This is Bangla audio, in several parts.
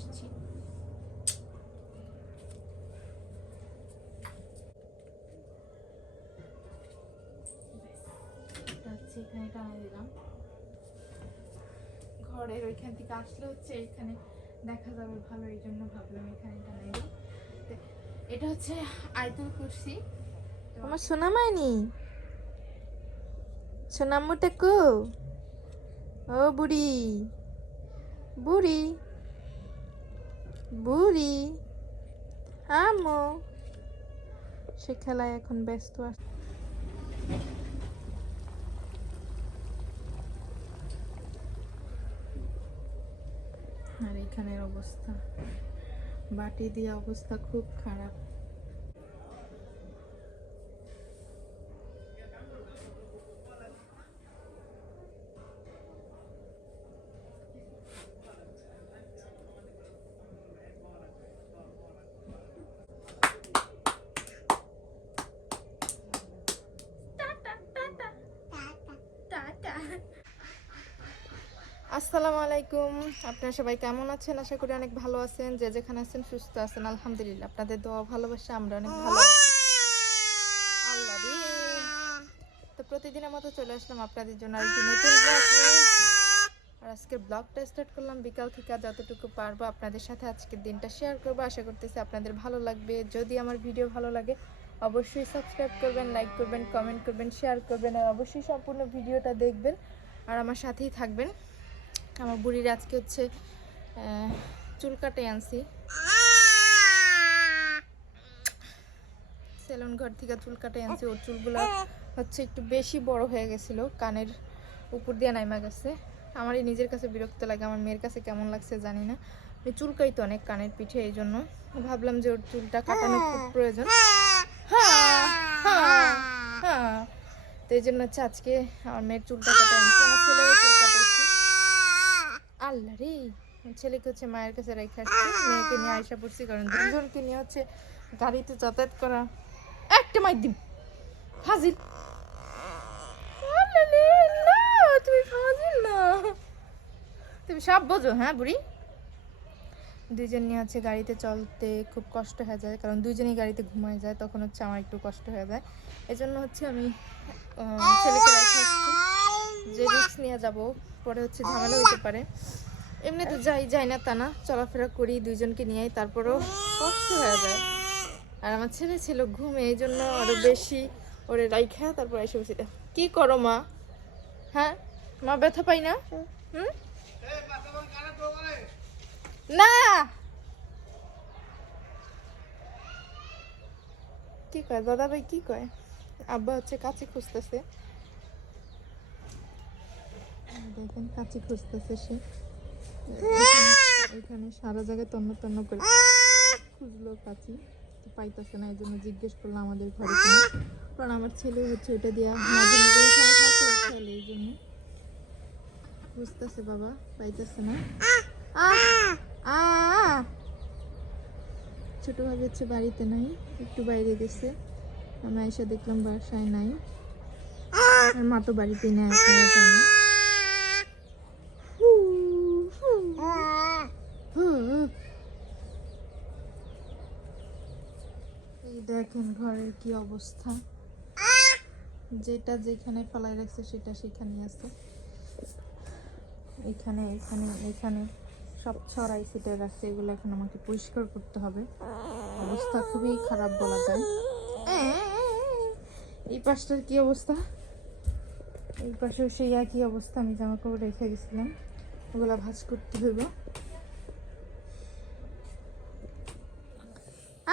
আসছি। এখানে টানা দিলাম ঘরের ওইখান থেকে আসলে হচ্ছে এখানে দেখা যাবে, ভালো, এই জন্য ভাবলাম এখানে টানাই এটা হচ্ছে আয়তুল কুরসি। আমার সোনা মাইনি সোনাম্মুটা কো ও বুড়ি। বুড়ি। বুড়ি, আমো। সে খেলায় এখন ব্যস্ত আছে আর এখানের অবস্থা। বাটি দিয়ে অবস্থা খুব খারাপ। আসসালামু আলাইকুম। আপনারা সবাই কেমন আছেন? আশা করি অনেক ভালো আছেন। যে যেখানে আছেন সুস্থ আছেন। আলহামদুলিল্লাহ, আপনাদের দোয়া ভালোবাসা আমরা অনেক ভালো আল্লাহ তো প্রতিদিনের মতো চলে আসলাম আপনাদের জন্য আরেকটি নতুন আর আজকের ব্লগটা স্টার্ট করলাম বিকাল থেকে, আর যতটুকু পারব আপনাদের সাথে আজকের দিনটা শেয়ার করব। আশা করতেছি আপনাদের ভালো লাগবে। যদি আমার ভিডিও ভালো লাগে, অবশ্যই সাবস্ক্রাইব করবেন লাইক করবেন কমেন্ট করবেন শেয়ার করবেন, আর অবশ্যই সম্পূর্ণ ভিডিওটা দেখবেন। আর আমার সাথেই থাকবেন। আমার বুড়ির আজকে হচ্ছে চুল কাটে আনছি। সেলুন ঘর থেকে চুল কাটে আনছি। ওর চুলগুলো হচ্ছে একটু বেশি বড় হয়ে গেছিল। কানের উপর দিয়ে নাইমা গেছে। আমারই নিজের কাছে বিরক্ত লাগে। আমার মেয়ের কাছে কেমন লাগছে জানি না। আমি চুলকাই তো অনেক কানের পিঠে, এই জন্য ভাবলাম যে ওর চুলটা কাটানো খুব প্রয়োজন। তো এই জন্য হচ্ছে আজকে আমার মেয়ের চুলটা কাটা আনছি। আমার কাটাইছি আল্লাহ রে। ছেলেকে হচ্ছে মায়ের কাছে রেখে আসছি মেয়েকে নিয়ে আয়সা পড়ছি কারণ দুজনকে নিয়ে হচ্ছে গাড়িতে যাতায়াত করা। একটা মাই দিম। ফাজিল আল্লাহ রে, না তুমি ফাজিল না। তুমি সব বোঝো হ্যাঁ বুড়ি? দুইজন নিয়ে হচ্ছে গাড়িতে চলতে খুব কষ্ট হয়ে যায় কারণ দুইজনই গাড়িতে ঘুমায় যায় তখন হচ্ছে আমার একটু কষ্ট হয়ে যায়। এজন্য হচ্ছে আমি ছেলেকে রেখে যে রিক্স নিয়ে যাব পরে হচ্ছে ঝামেলা হতে পারে। এমনি তো যাই যাই না তা না চলাফেরা করি দুইজনকে নিয়ে তারপরও কষ্ট হয়ে যায়। আর আমার ছেলে ছিল ঘুমে এই জন্য আরও বেশি ওরে রাইখা তারপর এসে বসে কি করো মা? হ্যাঁ মা ব্যথা পাই না? হুম। না! কি কয় দাদা ভাই কি কয়? আব্বা হচ্ছে কাছে খুঁজতেছে। দেখেন কাছে খুঁজতেছে সে। এখানে- সারা জায়গায় তন্ন তন্ন করে খুঁজলো তো পাইতেছে না এই জন্য জিজ্ঞেস করল আমাদের ঘরে কারণ আমার ছেলে হচ্ছে ওটা মাঝে খেলে এই জন্য। খুঁজতেছে বাবা, পাইতেছে না! ছোট ভাবে হচ্ছে বাড়িতে নাই, একটু বাইরে গেছে। আমি এসে দেখলাম বাসায় নাই। আর মা তো বাড়িতে নেই, আপনারা দেখেন ঘরের কি অবস্থা। যেটা যেখানে ফেলাই রাখছে সেটা সেখানে আছে। এখানে এখানে এখানে সব ছড়াই ছিটে রাখছে, এগুলো এখন আমাকে পরিষ্কার করতে হবে। অবস্থা খুবই খারাপ বলা যায়। এই পাশটার কি অবস্থা? এই পাশেও সেই একই অবস্থা, আমি জামা কাপড় রেখে গেছিলাম। ওগুলা ভাজ করতে হইব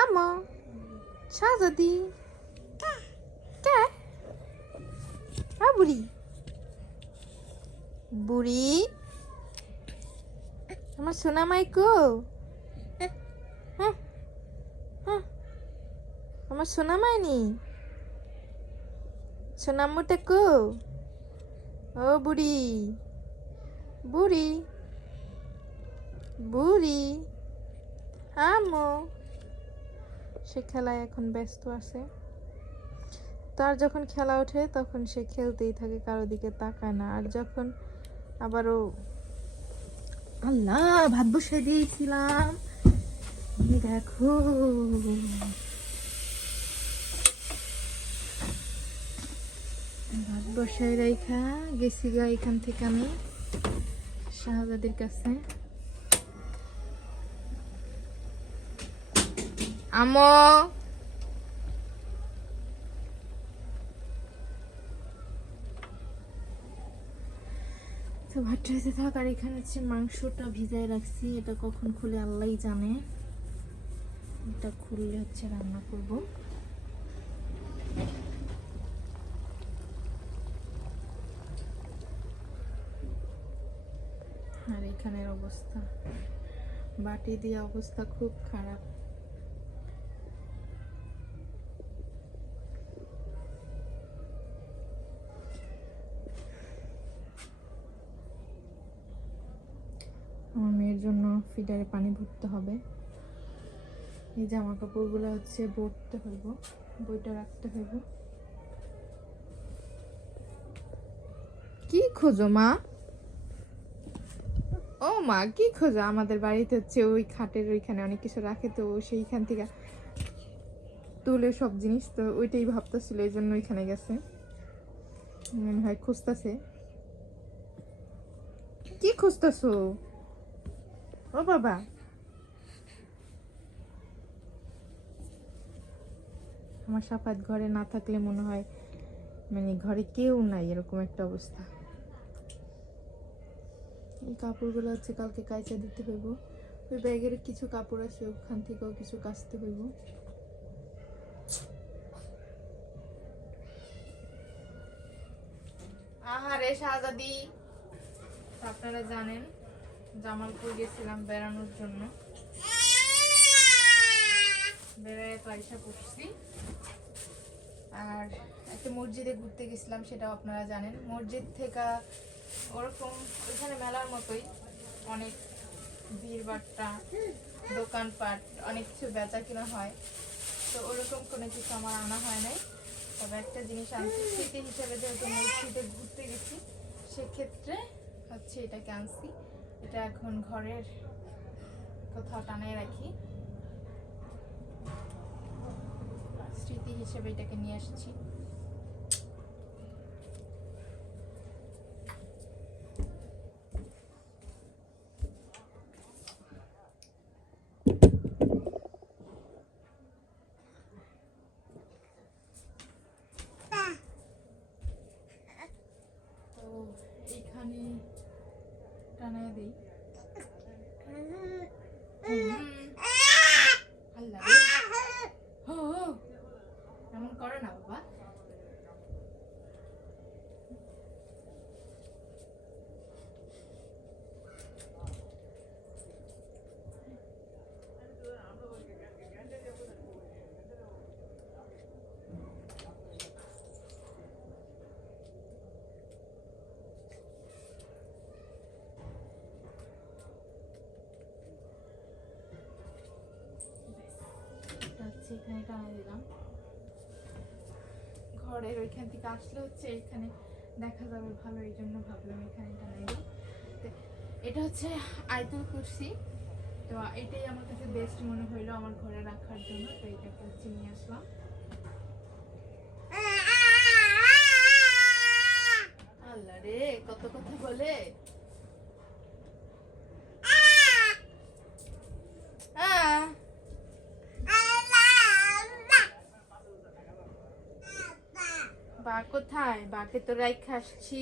আমো সাজাদি কে বুড়ি বুড়ি আমার সোনা মাইকো আমার সোনা মাইনি সোনাম্মুটা কো ও বুড়ি বুড়ি বুড়ি আমো সে খেলায় এখন ব্যস্ত আছে। তার যখন খেলা ওঠে, তখন সে খেলতেই থাকে, কারও দিকে তাকায় না। আর যখন আবারও আল্লাহ ভাত বসে দিয়েছিলাম দেখো। ভাত বসায় রেখা গেছি গা এখান থেকে আমি, শাহজাদের কাছে। আমো তো হতে থাক, আর এখানে হচ্ছে মাংসটা ভিজায় রাখছি, এটা কখন খুলে আল্লাহই জানে। এটা খুললে হচ্ছে রান্না করব। আর এখানের অবস্থা। বাটি দিয়ে অবস্থা খুব খারাপ আমার মেয়ের জন্য ফিডারে পানি ভরতে হবে। এই জামা কাপড়গুলো হচ্ছে ভরতে হইব, বইটা রাখতে হইব। কি খোঁজো মা? ও মা, কি খোঁজো? আমাদের বাড়িতে হচ্ছে ওই খাটের ওইখানে অনেক কিছু রাখে, তো সেইখান থেকে তুলে সব জিনিস, তো ওইটাই ভাবতেছিল, এই জন্য ওইখানে গেছে। মনে হয় খুঁজতেছে। কি খুঁজতেছো? ও বাবা। আমার সাফাত ঘরে না থাকলে মনে হয় মানে ঘরে কেউ নাই, এরকম একটা অবস্থা। এই কাপড়গুলো হচ্ছে কালকে কাইচা দিতে হইব। ওই ব্যাগের কিছু কাপড় আছে, ওখান থেকেও কিছু কাচতে হইব। আহারে শাহজাদি আপনারা জানেন জামালপুর গেছিলাম বেড়ানোর জন্য। বেড়ায় পয়সা পড়ছি আর একটা মসজিদে ঘুরতে গেছিলাম, সেটাও আপনারা জানেন। মসজিদ থেকে ওরকম ওইখানে মেলার মতোই অনেক ভিড় বাট্টা, দোকানপাট, অনেক কিছু বেচা কিনা হয়। তো ওরকম কোনো কিছু আমার আনা হয় নাই। তবে একটা জিনিস আনছি, স্মৃতি হিসাবে যেহেতু মসজিদে ঘুরতে গেছি, সেক্ষেত্রে হচ্ছে এটাকে আনছি। এটা এখন ঘরের কোথাও টানায় রাখি। স্মৃতি হিসেবে এটাকে নিয়ে আসছি তো এইখানে টানায় দিই আল্লাহ হো হো। এমন করে না বাবা এটা হচ্ছে এখানে টানা দিলাম। ঘরের ওইখান থেকে আসলে হচ্ছে এখানে দেখা যাবে ভালো, এই জন্য ভাবলাম এখানে টানাই দিই। এটা হচ্ছে আয়তুল কুরসি। তো এটাই আমার কাছে বেস্ট মনে হইল আমার ঘরে রাখার জন্য, তো এটাকে হচ্ছে নিয়ে আসলাম। আল্লাহ রে, কত কথা বলে। বা কোথায়? বাকে তো রাইখা আসছি।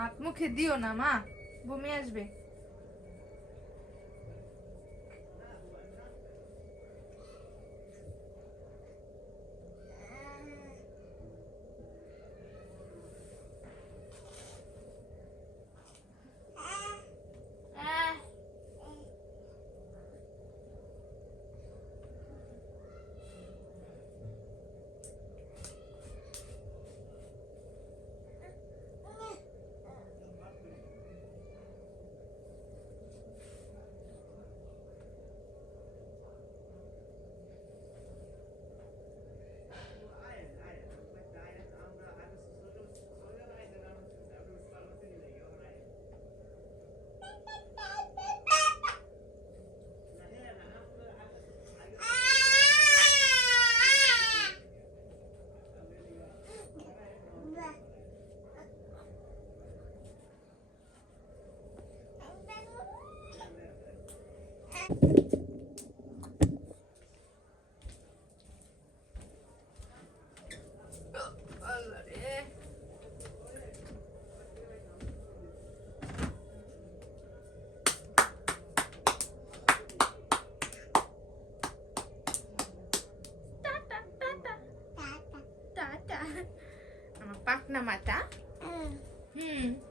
হাত মুখে দিও না মা। বমি আসবে। টাটা আমার পাকনা মাটা হুম